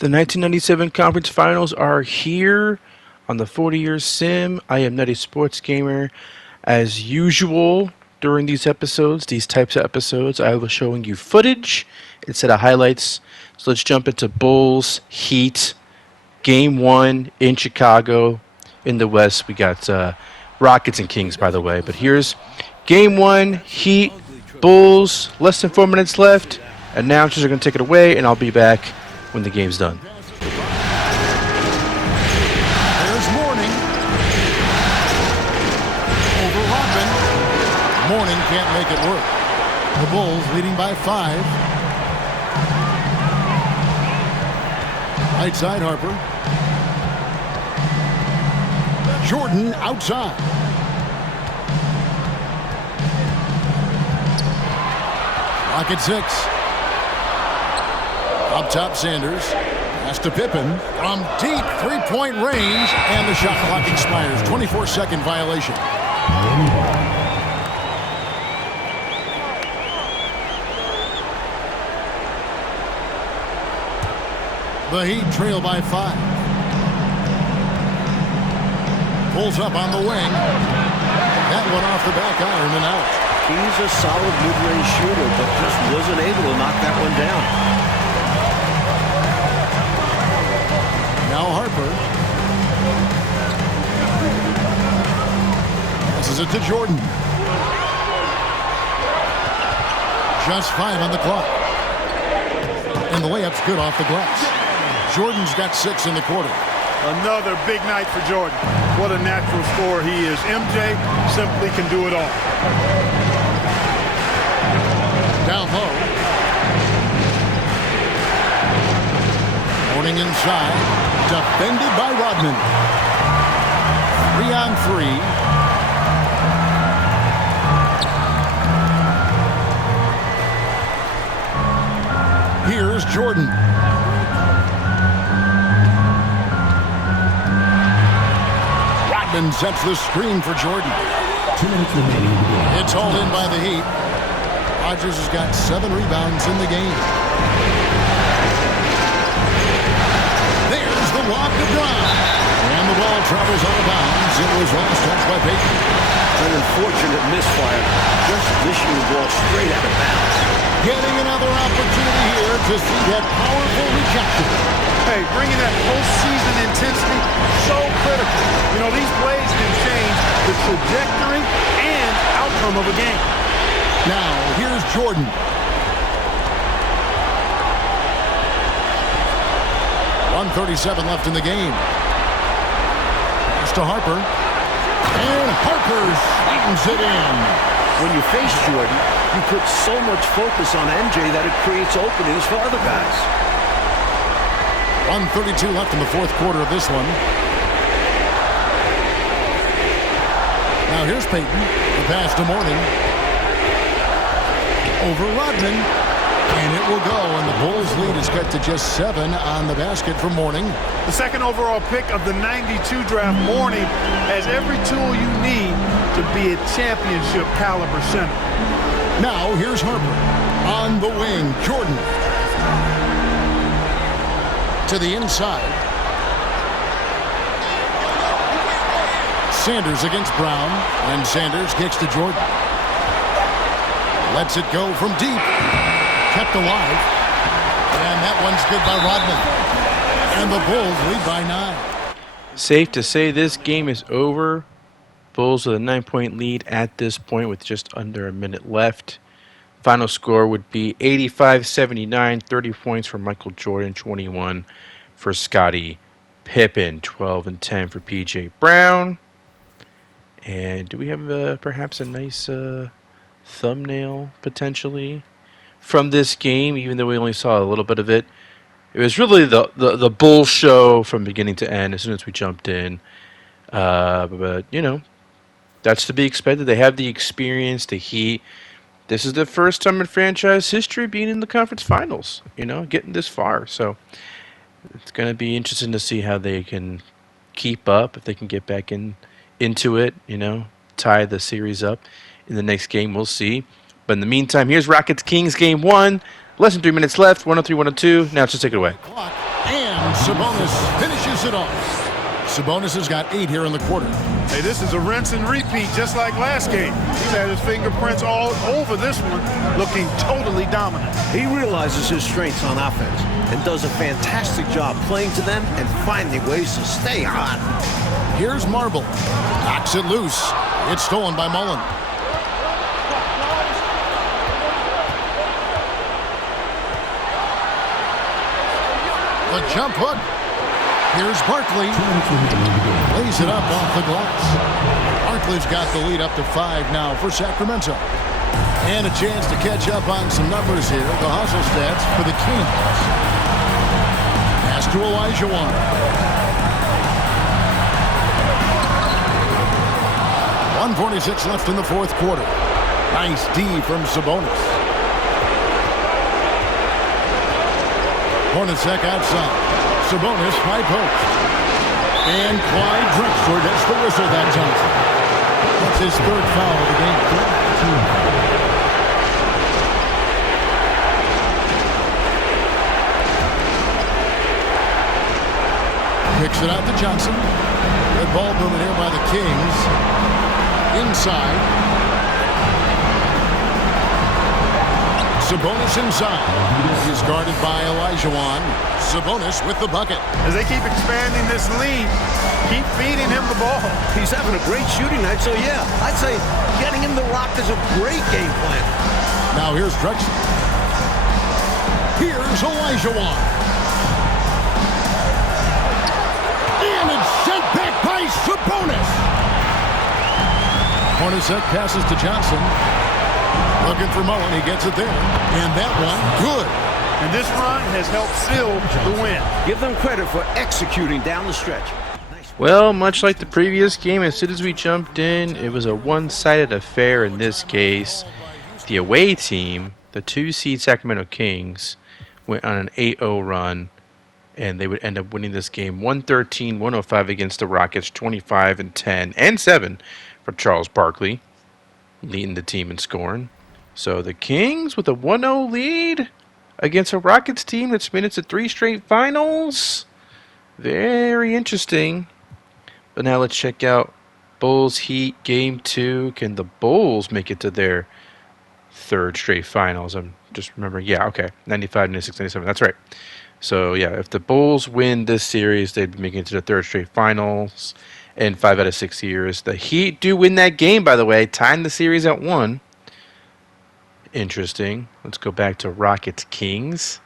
The 1997 conference finals are here on the 40 Years Sim. I am Nutty Sports Gamer. As usual, during these episodes, these types of episodes, I was showing you footage instead of highlights. So let's jump into Bulls, Heat, Game 1 in Chicago. In the West, we got Rockets and Kings, by the way. But here's Game 1, Heat, Bulls, less than 4 minutes left. Announcers are going to take it away, and I'll be back when the game's done. There's Morning. Over Rodman. Morning can't make it work. The Bulls leading by 5. Right side, Harper. Jordan outside. Lock at 6. Up top, Sanders. Pass to Pippen. From deep three-point range. And the shot clock expires. 24-second violation. The Heat trail by 5. Pulls up on the wing. That one off the back iron and out. He's a solid mid-range shooter, but just wasn't able to knock that one down. Now Harper. Passes it to Jordan. Just 5 on the clock. And the layup's good off the glass. Jordan's got 6 in the quarter. Another big night for Jordan. What a natural scorer he is. MJ simply can do it all. Down low. Morning inside. Defended by Rodman. 3 on 3. Here's Jordan. Rodman sets the screen for Jordan. 2 minutes remaining. It's hauled in by the Heat. Rodgers has got 7 rebounds in the game. There's the walk to Brown. And the ball travels out of bounds. It was last touched by Payton. An unfortunate misfire. Just dishing the ball straight out of bounds. Getting another opportunity here to see that powerful rejection. Hey, bringing that postseason intensity, so critical. You know, these plays can change the trajectory and outcome of a game. Now, here's Jordan. .137 left in the game. Pass to Harper. And Harper slams it in. When you face Jordan, you put so much focus on MJ that it creates openings for other guys. 1:32 left in the fourth quarter of this one. Now here's Payton. The pass to Morning. Over Rodman. And it will go. And the Bulls lead is cut to just 7 on the basket for Morning. The second overall pick of the 92 draft, Morning has every tool you need to be a championship caliber center. Now here's Harper. On the wing, Jordan. To the inside. Sanders against Brown. And Sanders kicks to Jordan. Lets it go from deep. Kept alive. And that one's good by Rodman. And the Bulls lead by 9. Safe to say this game is over. Bulls with a 9-point lead at this point with just under a minute left. Final score would be 85-79, 30 points for Michael Jordan, 21 for Scottie Pippen, 12 and 10 for P.J. Brown. And do we have perhaps a nice thumbnail potentially from this game, even though we only saw a little bit of it? It was really the Bull show from beginning to end as soon as we jumped in. But you know, that's to be expected. They have the experience, the Heat. This is the first time in franchise history being in the conference finals, you know, getting this far. So it's going to be interesting to see how they can keep up, if they can get back into it, you know, tie the series up in the next game. We'll see. But in the meantime, here's Rockets Kings game 1. Less than 3 minutes left. 103-102. Now just take it away. And Sabonis finishes it off. Sabonis has got 8 here in the quarter. Hey, this is a rinse and repeat, just like last game. He's had his fingerprints all over this one, looking totally dominant. He realizes his strengths on offense and does a fantastic job playing to them and finding ways to stay hot. Here's Marble. Knocks it loose. It's stolen by Mullen. The jump hook. Here's Barkley. Lays it up off the glass. Barkley's got the lead up to 5 now for Sacramento. And a chance to catch up on some numbers here. The hustle stats for the Kings. Pass to Olajuwon. 1:46 left in the fourth quarter. Nice D from Sabonis. Hornacek outside. Sabonis high post. And Clyde Drexler gets the whistle that time. That's his 3rd foul of the game. Picks it out to Johnson. Good ball movement here by the Kings. Inside. Sabonis inside. He's guarded by Olajuwon. Sabonis with the bucket. As they keep expanding this lead, keep feeding him the ball. He's having a great shooting night, so yeah, I'd say getting him the rock is a great game plan. Now here's Drexler. Here's Olajuwon. And it's sent back by Sabonis. Hornacek passes to Johnson. Looking for Mullen. He gets it there. And that one, good. And this run has helped seal the win. Give them credit for executing down the stretch. Well, much like the previous game, as soon as we jumped in, it was a one-sided affair in this case. The away team, the 2-seed Sacramento Kings, went on an 8-0 run, and they would end up winning this game 113-105 against the Rockets, 25-10 and 7 for Charles Barkley, leading the team in scoring. So the Kings with a 1-0 lead against a Rockets team that's made it to 3 straight finals. Very interesting. But now let's check out Bulls Heat Game 2. Can the Bulls make it to their 3rd straight finals? I'm just remembering. Yeah, okay. 95, 96, 97. That's right. So, yeah, if the Bulls win this series, they'd be making it to the 3rd straight finals in 5 out of 6 years. The Heat do win that game, by the way, tying the series at 1. Interesting. Let's go back to Rockets Kings.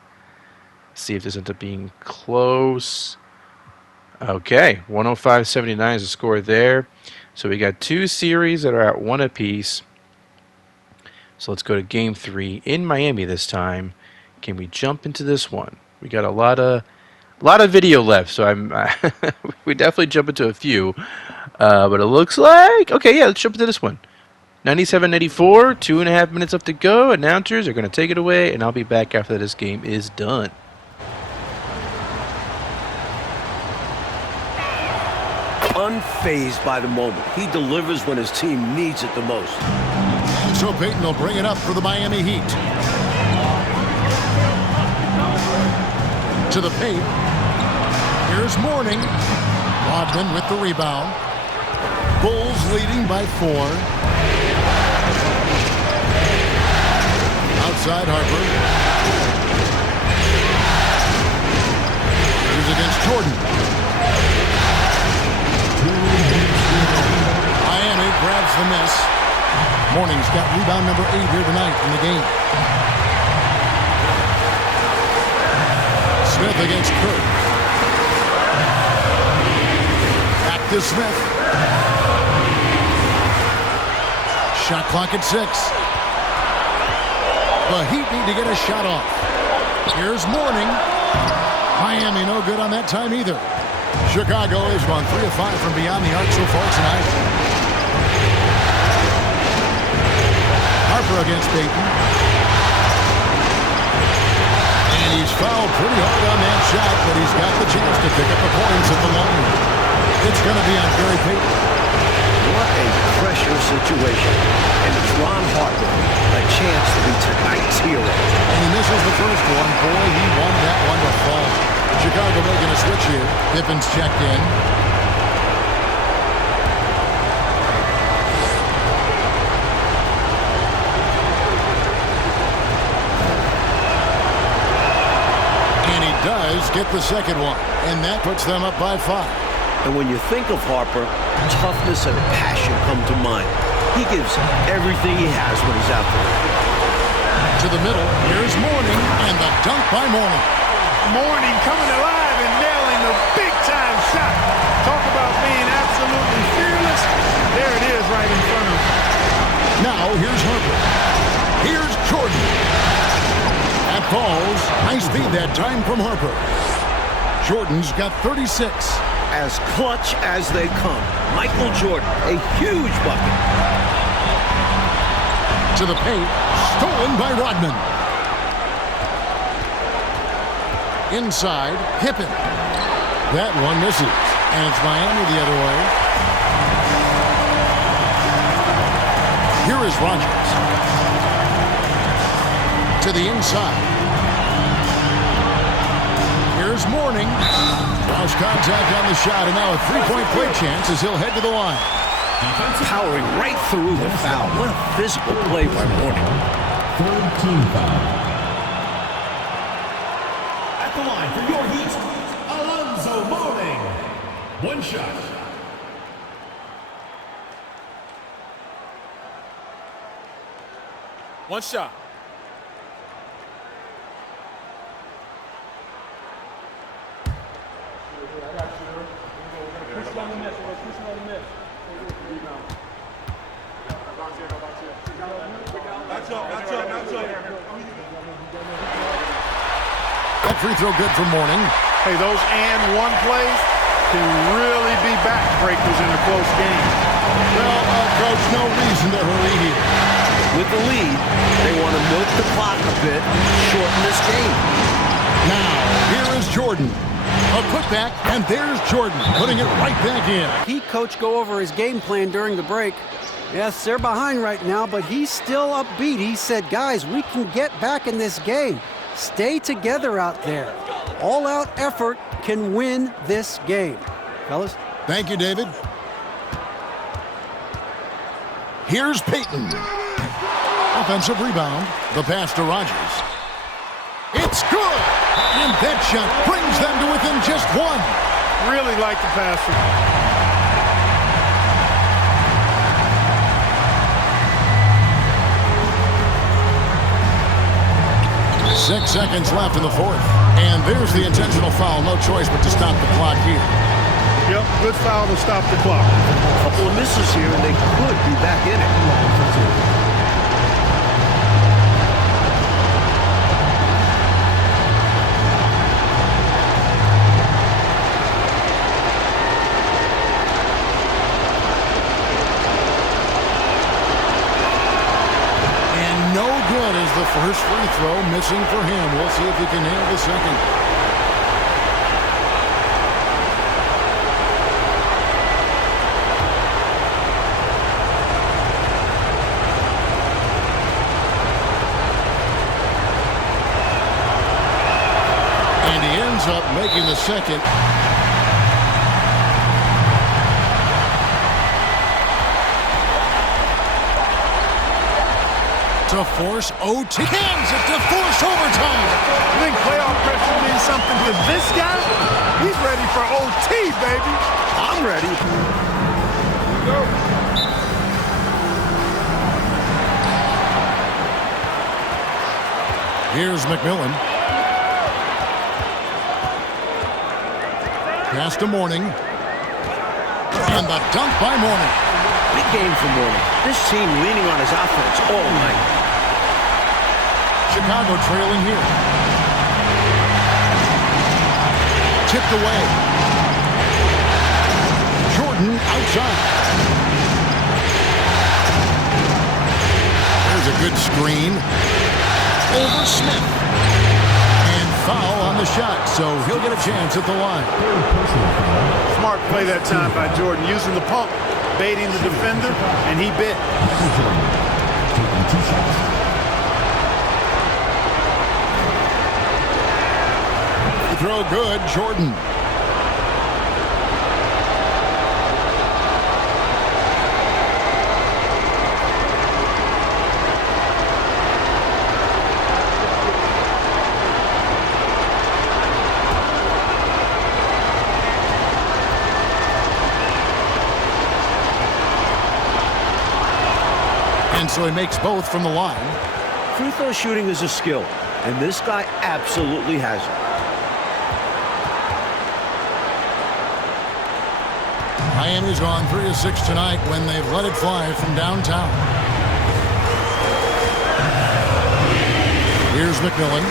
See if this ends up being close. Okay, 105-79 is the score there. So we got 2 series that are at 1 apiece. So let's go to Game 3 in Miami this time. Can we jump into this one? We got a lot of video left, so we definitely jump into a few. But it looks like okay, yeah, let's jump into this one. 97-84, 2.5 minutes left to go. Announcers are going to take it away, and I'll be back after this game is done. Unfazed by the moment. He delivers when his team needs it the most. So Payton will bring it up for the Miami Heat. To the paint. Here's Mourning. Rodman with the rebound. Bulls leading by 4. Outside Harper. Here's against Jordan. Miami grabs the miss. Mourning's got rebound number 8 here tonight in the game. Smith against Kirk. Back to Smith. Shot clock at 6. The Heat need to get a shot off. Here's Mourning. Miami no good on that time either. Chicago has gone 3 of 5 from beyond the arc so far tonight. Harper against Payton. And he's fouled pretty hard on that shot, but he's got the chance to pick up the points at the line. It's going to be on Gary Payton. What a pressure situation. And it's Ron Harper, a chance to be tonight's hero. And he misses the first one. Boy, he wanted that one to fall. Chicago making a here. Pippen's checked in. And he does get the second one. And that puts them up by 5. And when you think of Harper, toughness and passion come to mind. He gives everything he has when he's out there. To the middle, here's Mourning, and the dunk by Mourning. Mourning coming alive and nailing the big-time shot. Talk about being absolutely fearless. There it is right in front of him. Now, here's Harper. Here's Jordan. That falls. Nice feed that time from Harper. Jordan's got 36. As clutch as they come. Michael Jordan, a huge bucket. To the paint. Stolen by Rodman. Inside, Pippen. That one misses. And it's Miami the other way. Here is Rogers. To the inside. Here's Mourning. Lost contact on the shot, and now a three-point play chance as he'll head to the line. Powering right through the foul. What a physical play by Mourning. Third team foul. At the line for your Heat, Alonzo Mourning. One shot. One shot. That free throw good for Mourning. Hey, those and one plays can really be backbreakers in a close game. Well, Coach, no reason to hurry here. With the lead, they want to milk the clock a bit and shorten this game. Now, here is Jordan. A putback, and there's Jordan, putting it right back in. Heat coach go over his game plan during the break. Yes, they're behind right now, but he's still upbeat. He said, guys, we can get back in this game. Stay together out there. All-out effort can win this game. Fellas? Thank you, David. Here's Payton. Offensive rebound. The pass to Rogers. It's good! And that shot brings them to within just one. Really like the passer. 6 seconds left in the fourth. And there's the intentional foul. No choice but to stop the clock here. Yep, good foul to stop the clock. A couple of misses here, and they could be back in it. The first free throw missing for him. We'll see if he can nail the second. And he ends up making the second. To force OT. Cans it to force overtime. You think playoff pressure means something to this guy? He's ready for OT, baby. I'm ready. Go. Here's McMillan. Pass to Mourning. And the dunk by Mourning. Big game for Mourning. This team leaning on his offense all night. Chicago trailing here. Tipped away. Jordan outside. There's a good screen. Over Smith. And foul on the shot, so he'll get a chance at the line. Smart play that time by Jordan, using the pump, baiting the defender, and he bit. Taking 2 shots. Throw good, Jordan. so he makes both from the line. Free throw shooting is a skill, and this guy absolutely has it. Miami's gone 3 of 6 tonight when they've let it fly from downtown. Here's McMillan.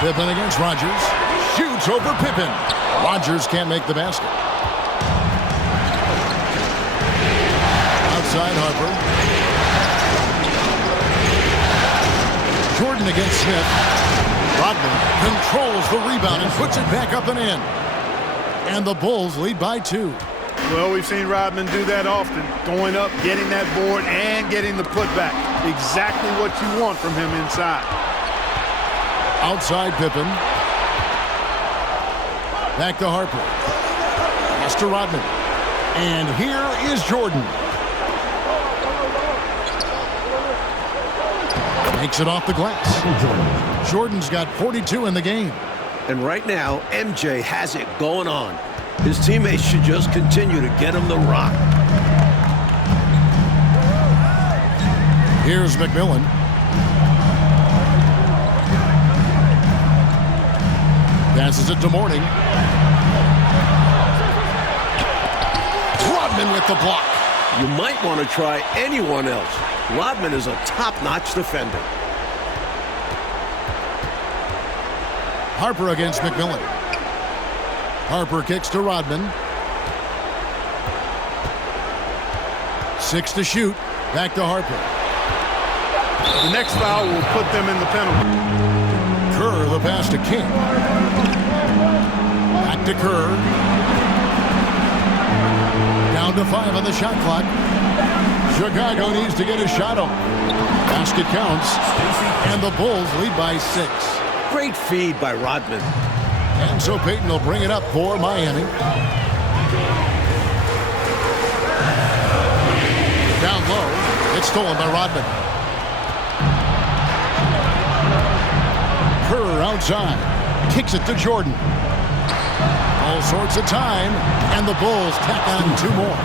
Pippen against Rogers. Shoots over Pippen. Rogers can't make the basket. Outside Harper. Jordan against Smith. Rodman controls the rebound and puts it back up and in. And the Bulls lead by 2. Well, we've seen Rodman do that often. Going up, getting that board, and getting the putback. Exactly what you want from him inside. Outside Pippen. Back to Harper. Pass to Rodman. And here is Jordan. Makes it off the glass. Jordan's got 42 in the game. And right now, MJ has it going on. His teammates should just continue to get him the rock. Here's McMillan. Passes it to Mourning. Rodman with the block. You might want to try anyone else. Rodman is a top-notch defender. Harper against McMillan. Harper kicks to Rodman. 6 to shoot. Back to Harper. The next foul will put them in the penalty. Kerr, the pass to King. Back to Kerr. Down to 5 on the shot clock. Chicago needs to get a shot off. Basket counts. And the Bulls lead by 6. Great feed by Rodman. And so Payton will bring it up for Miami. Down low. It's stolen by Rodman. Kerr outside. Kicks it to Jordan. All sorts of time. And the Bulls tack on 2 more.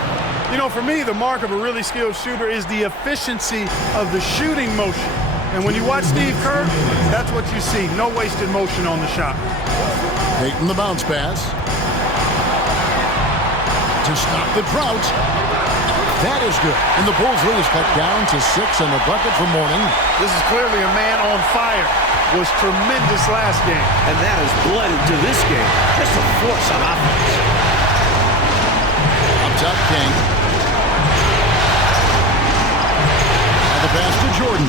You know, for me, the mark of a really skilled shooter is the efficiency of the shooting motion. And when you watch Steve Kerr, that's what you see. No wasted motion on the shot. Payton the bounce pass. To stop the drought. That is good. And the Bulls lead is cut down to 6 on the bucket for Mourning. This is clearly a man on fire. Was tremendous last game. And that has bled into this game. Just a force on offense. Up top, King. And the pass to Jordan.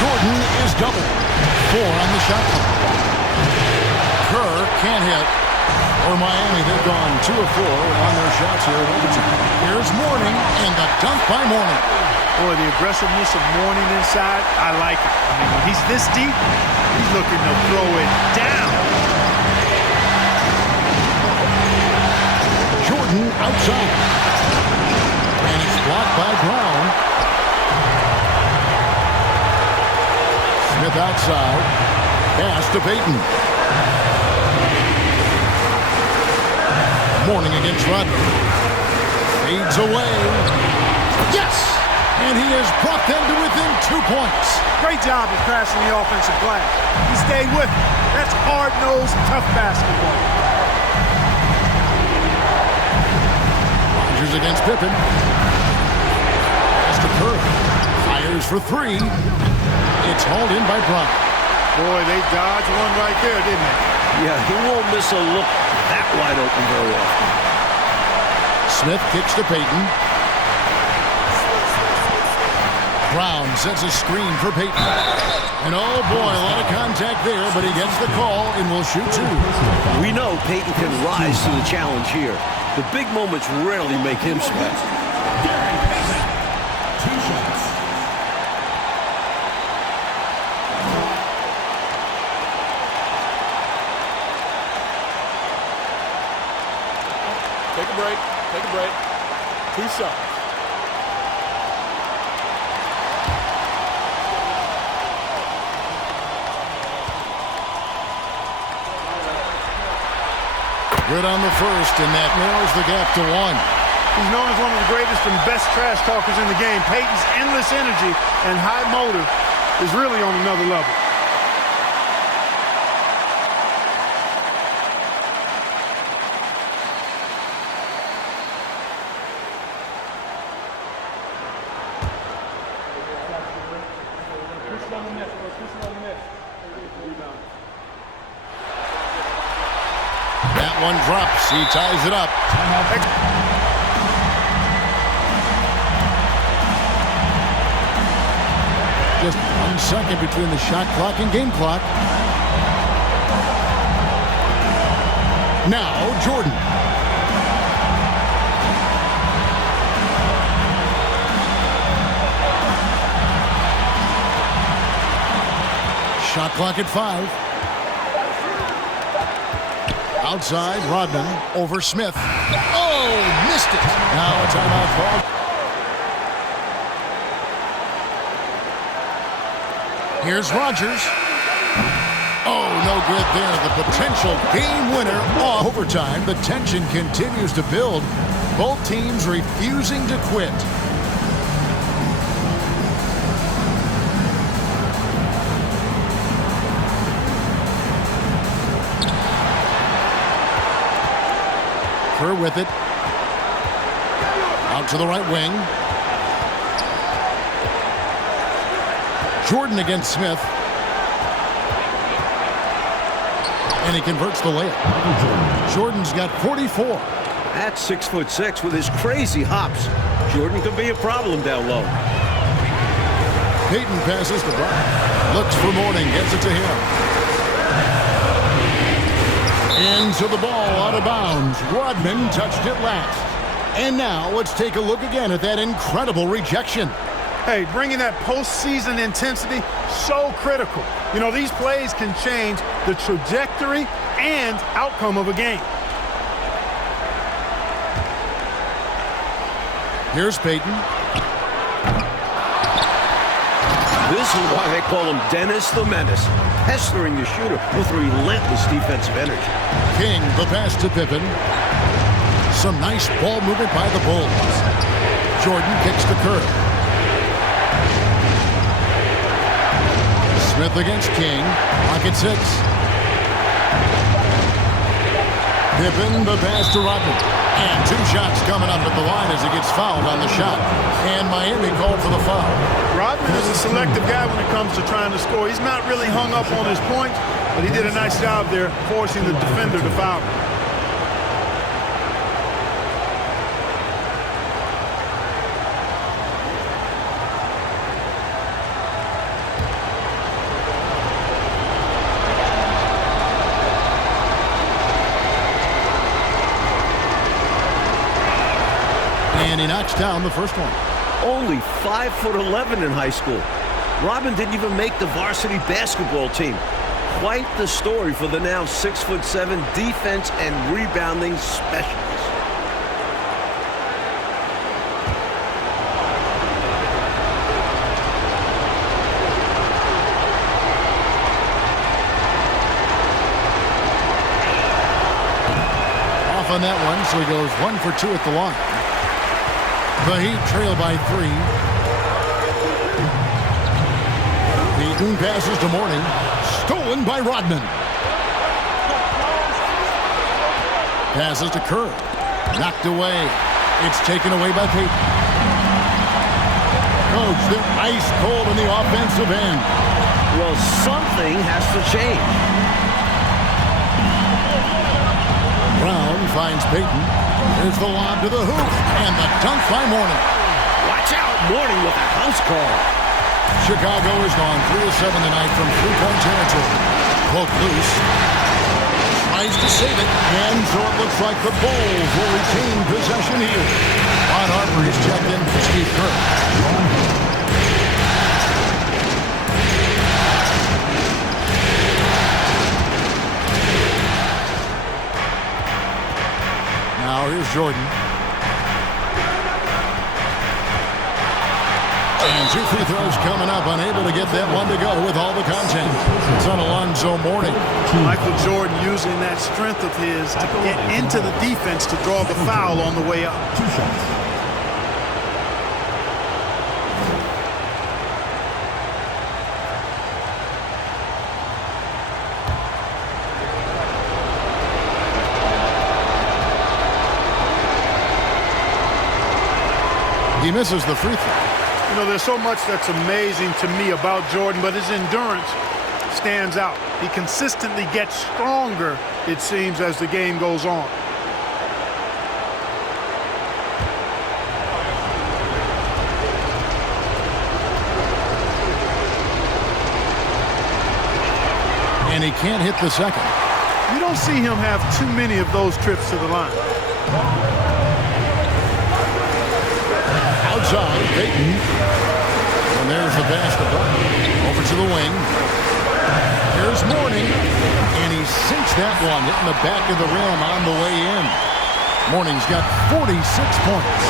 Jordan is double. 4 on the shot clock. Kerr can't hit. For Miami, they've gone 2 of 4 on their shots here at overtime. Here's Mourning and the dunk by Mourning. Boy, the aggressiveness of Mourning inside, I like it. I mean, when he's this deep, he's looking to throw it down. Jordan outside. And it's blocked by Brown. Smith outside. Pass to Payton. Mourning against Rodman. Fades away. Yes! And he has brought them to within 2 points. Great job of crashing the offensive glass. He stayed with it. That's hard-nosed, tough basketball. Rogers against Pippen. Pass to Kerr. Fires for 3. It's hauled in by Brown. Boy, they dodged one right there, didn't they? Yeah, he won't miss a look that wide open very often. Smith kicks to Payton. Brown sets a screen for Payton. And oh boy, a lot of contact there, but he gets the call and will shoot 2. We know Payton can rise to the challenge here. The big moments rarely make him sweat. 2 shots. Take a break. Take a break. 2 shots. Good on the first, and that narrows the gap to 1. He's known as one of the greatest and best trash talkers in the game. Peyton's endless energy and high motive is really on another level. That one drops. He ties it up. Just 1 second between the shot clock and game clock. Now, Jordan. Shot clock at 5. Outside, Rodman over Smith. Oh, missed it. Now a timeout called. Here's Rogers. Oh, no good there. The potential game winner off overtime. The tension continues to build. Both teams refusing to quit. Kerr with it. Out to the right wing. Jordan against Smith. And he converts the layup. Jordan's got 44. At 6'6" with his crazy hops, Jordan could be a problem down low. Peyton passes to Brown. Looks for Mourning. Gets it to him. Into the ball, out of bounds. Rodman touched it last. And now let's take a look again at that incredible rejection. Hey, bringing that postseason intensity, so critical. You know, these plays can change the trajectory and outcome of a game. Here's Peyton. This is why they call him Dennis the Menace, pestering the shooter with relentless defensive energy. King, the pass to Pippen. Some nice ball movement by the Bulls. Jordan kicks the curve. Smith against King. Pocket 6. Pippen, the pass to Rodman. And 2 shots coming up at the line as he gets fouled on the shot. And Miami called for the foul. Rodman is a selective guy when it comes to trying to score. He's not really hung up on his points, but he did a nice job there forcing the defender to foul him. And he knocks down the first one. Only 5'11" in high school. Rodman didn't even make the varsity basketball team. Quite the story for the now 6'7" defense and rebounding specialist. Off on that one, so he goes 1 for 2 at the line. The Heat trail by 3. Peyton passes to Mourning. Stolen by Rodman. Passes to Kerr. Knocked away. It's taken away by Peyton. Coach, they're ice cold in the offensive end. Well, something has to change. Brown finds Peyton. There's the lob to the hoop. And the dunk by Mourning. Watch out, Mourning with a house call. Chicago has gone 3 of 7 tonight from three-point territory. Poke loose. Tries to save it. And so it looks like the Bulls will retain possession here. Ron Harper is checked in for Steve Kerr. Now here's Jordan. And 2 free throws coming up, unable to get that one to go with all the content. It's on Alonzo Mourning. Michael Jordan using that strength of his to get into the defense to draw the foul on the way up. 2 shots. He misses the free throw. You know, there's so much that's amazing to me about Jordan, but his endurance stands out. He consistently gets stronger, it seems, as the game goes on. And he can't hit the second. You don't see him have too many of those trips to the line. Outside, Payton. And there's the basketball. Over to the wing. Here's Mourning. And he sinks that one, hitting the back of the rim on the way in. Mourning's got 46 points.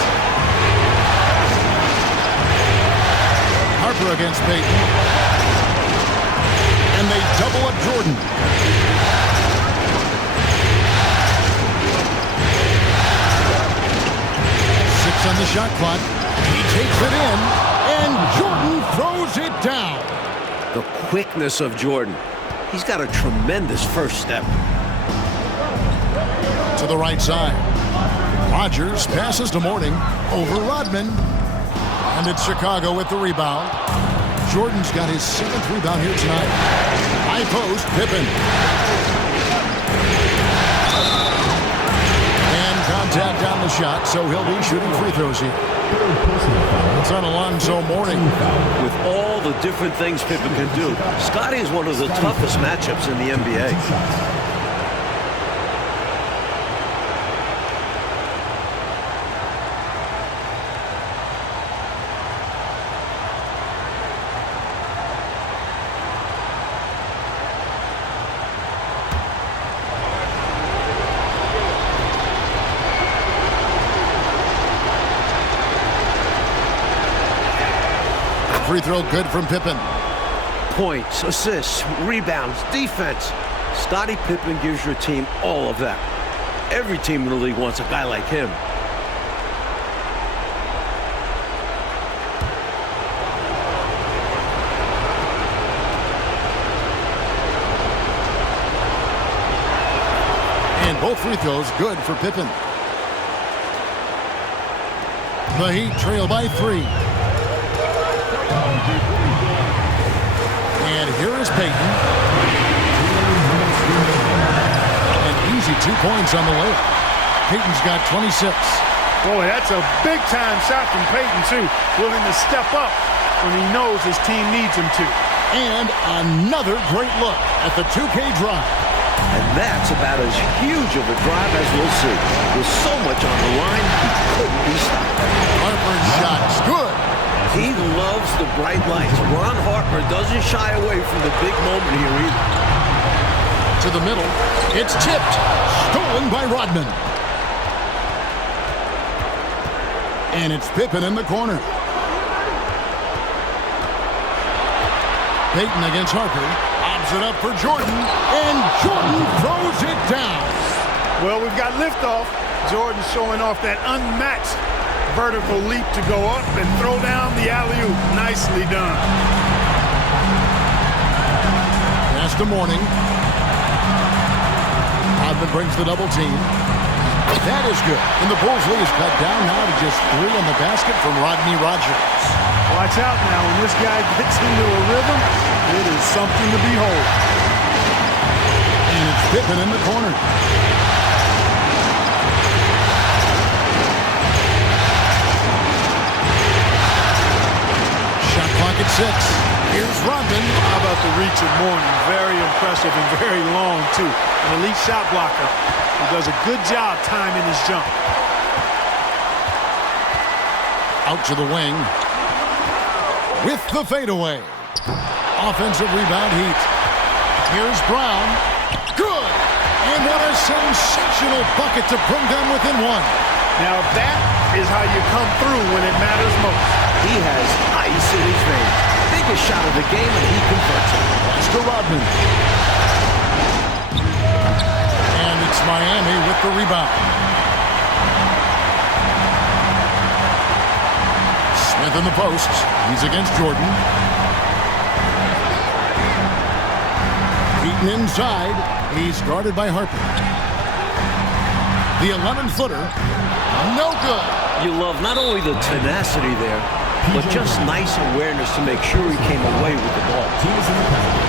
Harper against Payton. And they double up Jordan. 6 on the shot clock. He takes it in, and Jordan throws it down. The quickness of Jordan. He's got a tremendous first step. To the right side. Rodgers passes to Mourning over Rodman. And it's Chicago with the rebound. Jordan's got his 7th rebound here tonight. High post, Pippen. And contact on the shot, so he'll be shooting free throws here. It's on Alonzo Mourning. With all the different things Pippen can do, Scotty is one of the toughest matchups in the NBA. Free throw good from Pippen. Points, assists, rebounds, defense. Scottie Pippen gives your team all of that. Every team in the league wants a guy like him. And both free throws good for Pippen. The Heat trail by 3. And here is Payton. An easy 2 points on the layup. Payton's got 26. Boy, that's a big-time shot from Payton, too. Willing to step up when he knows his team needs him to. And another great look at the 2K drive. And that's about as huge of a drive as we'll see. With so much on the line, he couldn't be stopped. Harper's shot is good. He loves the bright lights. Ron Harper doesn't shy away from the big moment here either. To the middle. It's tipped. Stolen by Rodman. And it's Pippen in the corner. Payton against Harper. Lobs it up for Jordan. And Jordan throws it down. Well, we've got liftoff. Jordan showing off that unmatched vertical leap to go up and throw down the alley-oop. Nicely done. Pass to Mourning. Rodman brings the double team. That is good. And the Bulls lead is cut down now to just 3 on the basket from Rodney Rogers. Watch out now. When this guy gets into a rhythm, it is something to behold. And it's Pippen in the corner. Shot clock at 6. Here's Rodman. How about the reach of Mourning? Very impressive and very long, too. An elite shot blocker who does a good job timing his jump. Out to the wing. With the fadeaway. Offensive rebound, Heat. Here's Brown. Good. And what a sensational bucket to bring them within 1. Now that is how you come through when it matters most. He has ice in his veins. Biggest shot of the game, and he converts it. Pass to Rodman. And it's Miami with the rebound. Smith in the post. He's against Jordan. Beaten inside. He's guarded by Harper. The 11-footer. No good. You love not only the tenacity there, but just nice awareness to make sure he came away with the ball. Teams in the penalty.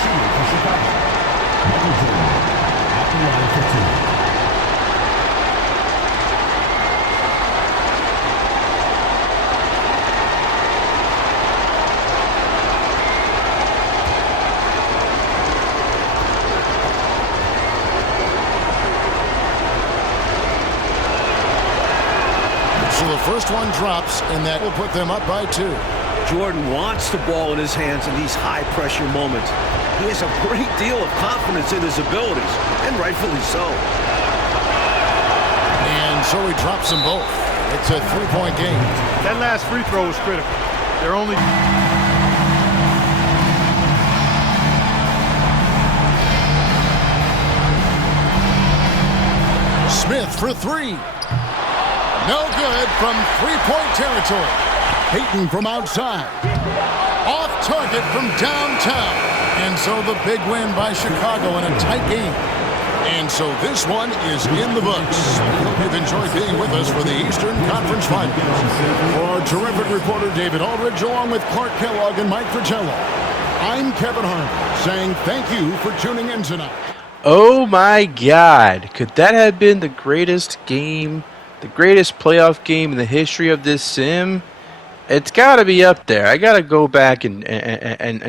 Shooting for Chicago. Michael Jordan at the line for two. So the first one drops, and that will put them up by 2. Jordan wants the ball in his hands in these high-pressure moments. He has a great deal of confidence in his abilities, and rightfully so. And so he drops them both. It's a 3-point game. That last free throw was critical. They're only... Smith for 3. No good from 3-point territory. Payton from outside. Off target from downtown. And so the big win by Chicago in a tight game. And so this one is in the books. We hope you've enjoyed being with us for the Eastern Conference Finals. For our terrific reporter David Aldridge, along with Clark Kellogg and Mike Fratello, I'm Kevin Harlan saying thank you for tuning in tonight. Oh my God. Could that have been the greatest game, the greatest playoff game in the history of this sim? It's got to be up there. I got to go back and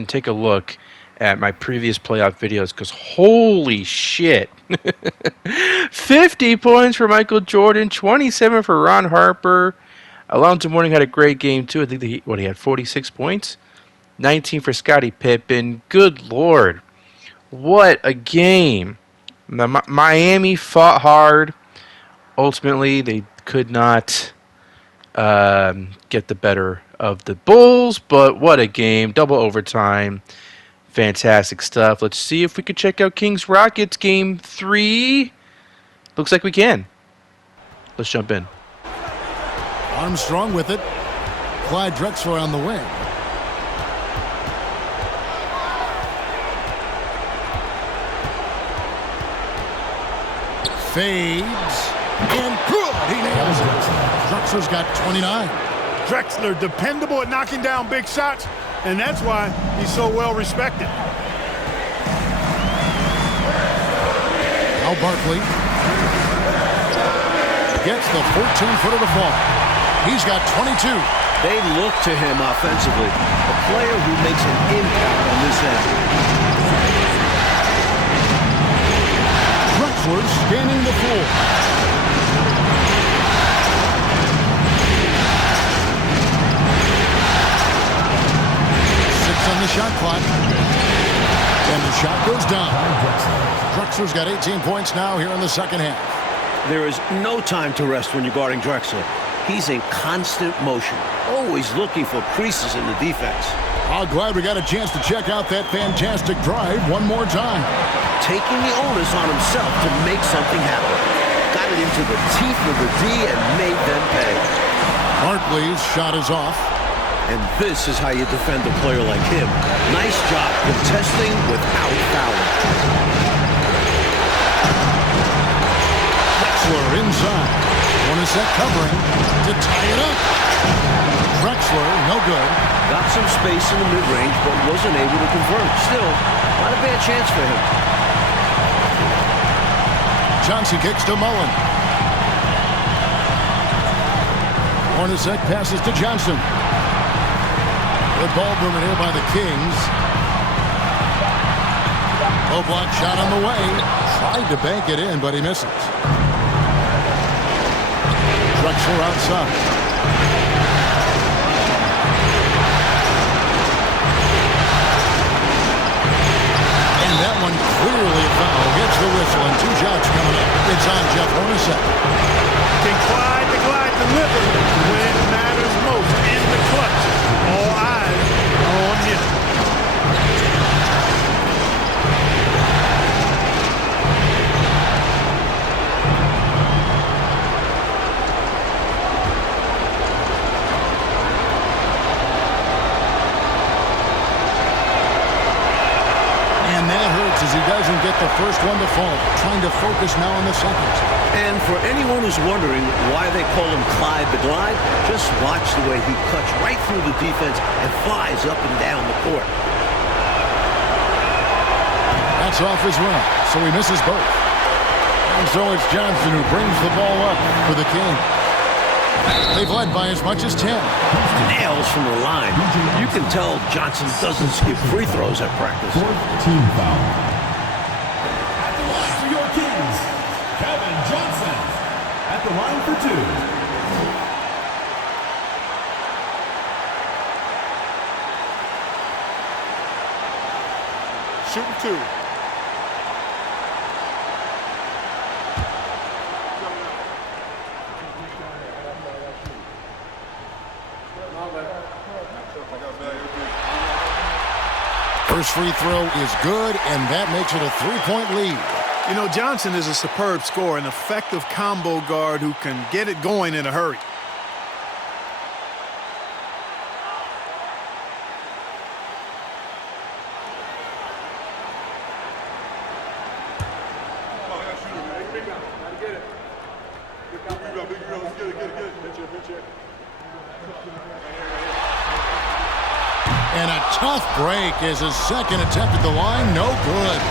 take a look at my previous playoff videos because holy shit. 50 points for Michael Jordan, 27 for Ron Harper. Alonzo Mourning had a great game too. I think he had 46 points. 19 for Scottie Pippen. Good Lord. What a game. Miami fought hard. Ultimately, they could not get the better of the Bulls, but what a game. Double overtime. Fantastic stuff. Let's see if we could check out Kings Rockets game 3. Looks like we can. Let's jump in. Armstrong with it. Clyde Drexler on the wing. Fades. And good. He nails it. Drexler's got 29. Drexler, dependable at knocking down big shots, and that's why he's so well respected. Al Barkley gets the 14-footer to fall. He's got 22. They look to him offensively, a player who makes an impact on this end. Drexler scanning the floor. On the shot clock. And the shot goes down. Drexler's got 18 points now here in the second half. There is no time to rest when you're guarding Drexler. He's in constant motion, always looking for creases in the defense. I'm glad we got a chance to check out that fantastic drive one more time. Taking the onus on himself to make something happen. Got it into the teeth of the D and made them pay. Barkley's shot is off. And this is how you defend a player like him. Nice job contesting without fouling. Drexler inside. Hornacek covering to tie it up. Drexler, no good. Got some space in the mid-range, but wasn't able to convert. Still, not a bad chance for him. Johnson kicks to Mullen. Hornacek passes to Johnson. Good ball movement here by the Kings. Low block shot on the way. Tried to bank it in, but he misses. Drexler outside. And that one clearly a foul. Gets the whistle, and 2 shots coming up. It's on Jeff Hornacek. Can Clyde the Glide deliver when it matters most in the first one to fall. Trying to focus now on the second. And for anyone who's wondering why they call him Clyde the Glide, just watch the way he cuts right through the defense and flies up and down the court. That's off as well, so he misses both. And so it's Johnson who brings the ball up for the Kings. They've led by as much as 10. Nails from the line. You can tell Johnson doesn't skip free throws at practice. Fourth team foul. At the line for your Kings, Kevin Johnson. At the line for two. Shooting two. First free throw is good, and that makes it a 3-point lead. You know, Johnson is a superb scorer, an effective combo guard who can get it going in a hurry. And a tough break is his second attempt at the line. No good.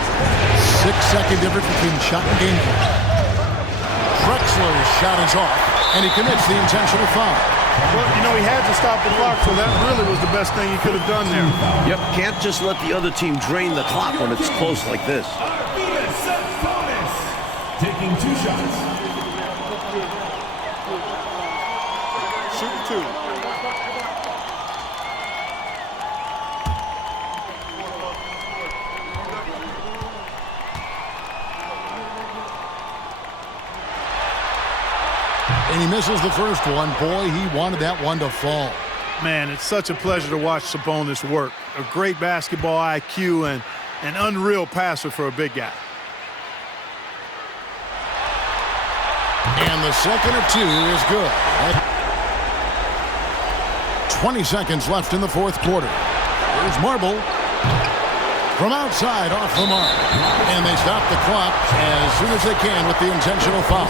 6-second difference between shot and game clock. Drexler's shot is off, and he commits the intentional foul. Well, you know, he had to stop the clock, so that really was the best thing he could have done there. Yep, can't just let the other team drain the clock when it's close like this. Taking two shots. Shooting two. And he misses the first one. Boy, he wanted that one to fall. Man, it's such a pleasure to watch Sabonis work. A great basketball IQ and an unreal passer for a big guy. And the second of two is good. 20 seconds left in the fourth quarter. Here's Marble. From outside, off the mark. And they stop the clock as soon as they can with the intentional foul.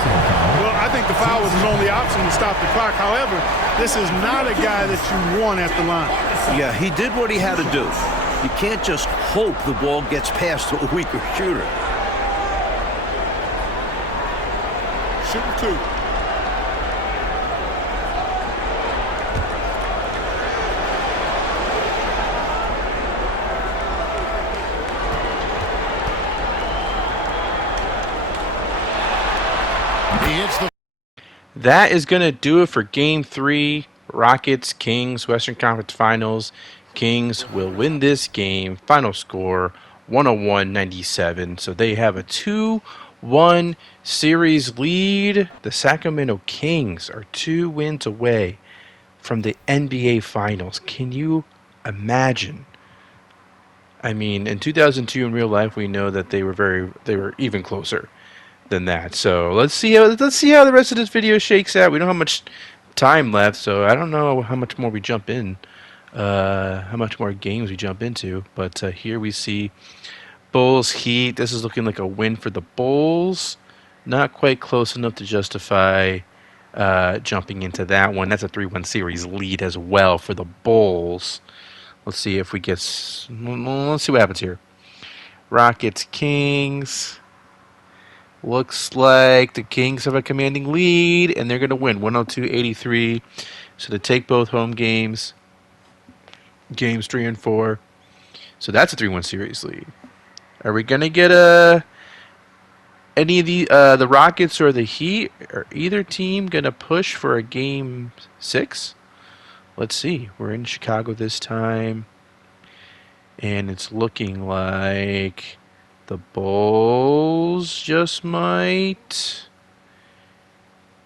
Well, I think the foul was his only option to stop the clock. However, this is not a guy that you want at the line. Yeah, he did what he had to do. You can't just hope the ball gets past to a weaker shooter. Shooting two. That is going to do it for Game 3. Rockets, Kings, Western Conference Finals. Kings will win this game. Final score, 101-97. So they have a 2-1 series lead. The Sacramento Kings are 2 wins away from the NBA Finals. Can you imagine? I mean, in 2002 in real life, we know that they were even closer than that. So let's see how the rest of this video shakes out. We don't have much time left, so I don't know how much more we jump in, how much more games we jump into. But here we see Bulls Heat. This is looking like a win for the Bulls. Not quite close enough to justify jumping into that one. That's a 3-1 series lead as well for the Bulls. Let's see if we get. Let's see what happens here. Rockets, Kings. Looks like the Kings have a commanding lead, and they're going to win 102-83. So they take both home games, games 3 and 4. So that's a 3-1 series lead. Are we going to get any of the Rockets or the Heat or either team going to push for a game 6? Let's see. We're in Chicago this time, and it's looking like the Bulls just might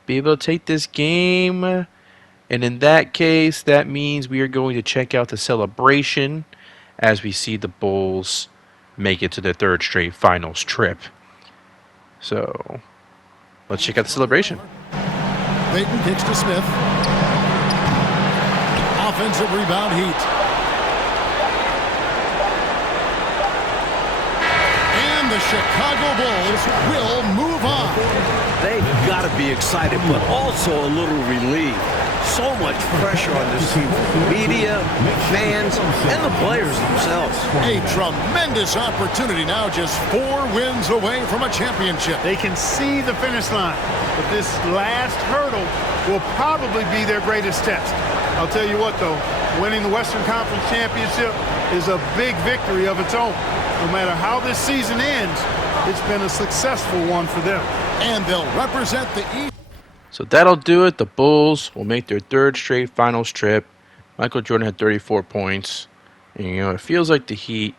be able to take this game. And in that case, that means we are going to check out the celebration as we see the Bulls make it to their 3rd straight finals trip. So, let's check out the celebration. Payton kicks to Smith. Offensive rebound, Heat. And And the Chicago Bulls will move on. They've got to be excited, but also a little relieved. So much pressure on this team from media, fans, and the players themselves. A tremendous opportunity now, just 4 wins away from a championship. They can see the finish line, but this last hurdle will probably be their greatest test. I'll tell you what, though, winning the Western Conference Championship is a big victory of its own. No matter how this season ends, it's been a successful one for them. And they'll represent the East. So that'll do it. The Bulls will make their 3rd straight finals trip. Michael Jordan had 34 points. And, it feels like the Heat,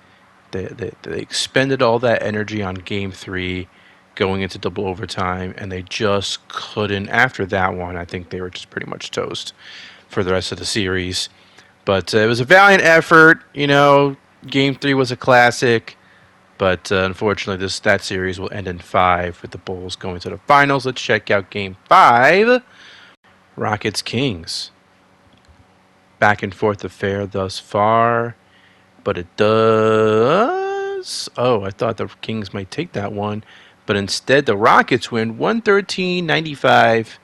they expended all that energy on Game 3 going into double overtime, and they just couldn't. After that one, I think they were just pretty much toast for the rest of the series. But it was a valiant effort. Game 3 was a classic. But unfortunately, that series will end in 5 with the Bulls going to the finals. Let's check out Game 5. Rockets-Kings. Back and forth affair thus far. But it does... Oh, I thought the Kings might take that one. But instead, the Rockets win 113-95.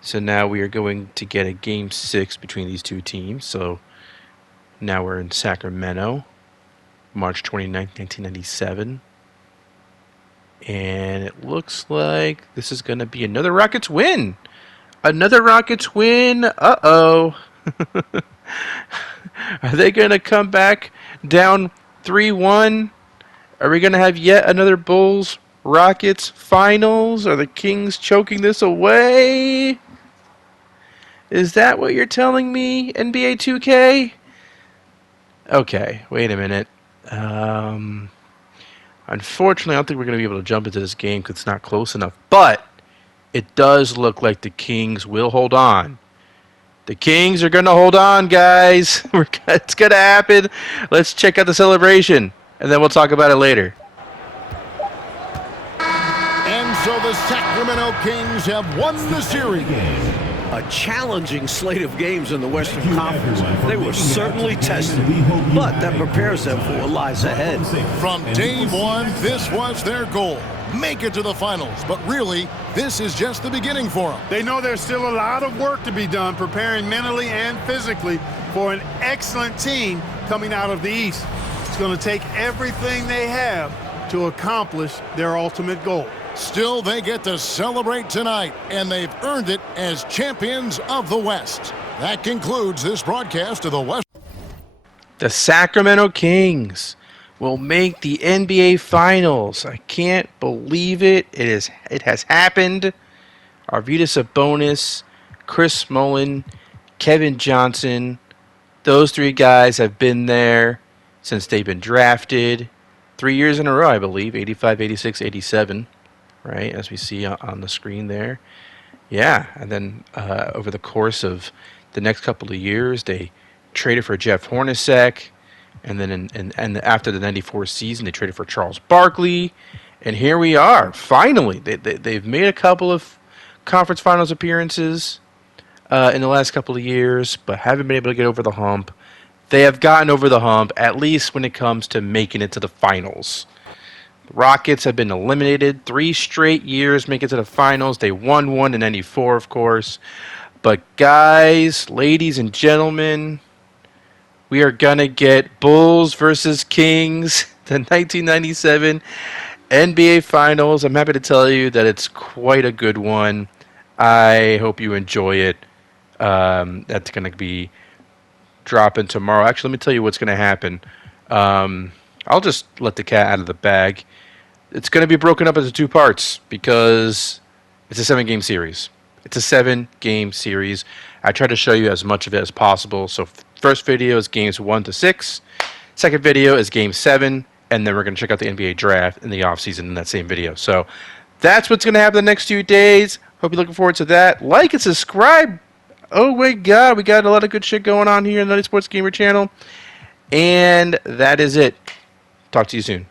So now we are going to get a Game 6 between these two teams. So now we're in Sacramento. March 29th, 1997. And it looks like this is going to be another Rockets win. Another Rockets win. Uh-oh. Are they going to come back down 3-1? Are we going to have yet another Bulls-Rockets finals? Are the Kings choking this away? Is that what you're telling me, NBA 2K? Okay, wait a minute. Unfortunately, I don't think we're going to be able to jump into this game because it's not close enough. But it does look like the Kings will hold on. The Kings are going to hold on, guys. It's going to happen. Let's check out the celebration, and then we'll talk about it later. And so the Sacramento Kings have won the series. A challenging slate of games in the Western Conference. They were certainly tested, but that prepares them for what lies ahead. From day one, this was their goal. Make it to the finals, but really, this is just the beginning for them. They know there's still a lot of work to be done preparing mentally and physically for an excellent team coming out of the East. It's going to take everything they have to accomplish their ultimate goal. Still, they get to celebrate tonight, and they've earned it as champions of the West. That concludes this broadcast of the West. The Sacramento Kings will make the NBA Finals. I can't believe it. It has happened. Arvydas Sabonis, Chris Mullin, Kevin Johnson. Those 3 guys have been there since they've been drafted. 3 years in a row, I believe. 85, 86, 87. Right, as we see on the screen there. Yeah, and then over the course of the next couple of years, they traded for Jeff Hornacek, and then and after the 94 season, they traded for Charles Barkley, and here we are. Finally, they've made a couple of conference finals appearances in the last couple of years, but haven't been able to get over the hump. They have gotten over the hump, at least when it comes to making it to the finals. Rockets have been eliminated 3 straight years, make it to the finals. They won one in 94, of course. But guys, ladies and gentlemen, we are going to get Bulls versus Kings, the 1997 NBA Finals. I'm happy to tell you that it's quite a good one. I hope you enjoy it. That's going to be dropping tomorrow. Actually, let me tell you what's going to happen. I'll just let the cat out of the bag. It's going to be broken up into 2 parts because it's a 7-game series. It's a 7-game series. I try to show you as much of it as possible. So first video is games 1 to 6. Second video is game 7. And then we're going to check out the NBA draft in the offseason in that same video. So that's what's going to happen the next few days. Hope you're looking forward to that. Like and subscribe. Oh my God, we got a lot of good shit going on here on the Nutty Sports Gamer channel. And that is it. Talk to you soon.